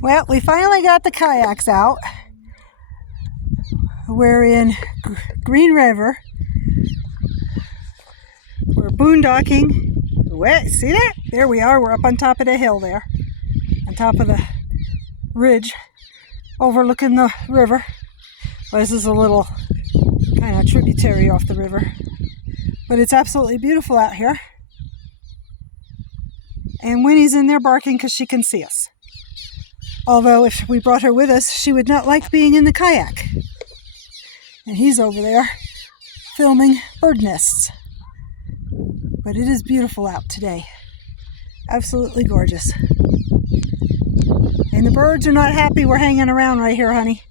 Well, we finally got the kayaks out. We're in Green River. We're boondocking. Wait, see that? There we are. We're up on top of the hill there. On top of the ridge overlooking the river. Well, this is a little kind of tributary off the river. But it's absolutely beautiful out here. And Winnie's in there barking because she can see us. Although if we brought her with us, she would not like being in the kayak. And he's over there filming bird nests. But it is beautiful out today. Absolutely gorgeous. And the birds are not happy we're hanging around right here, honey.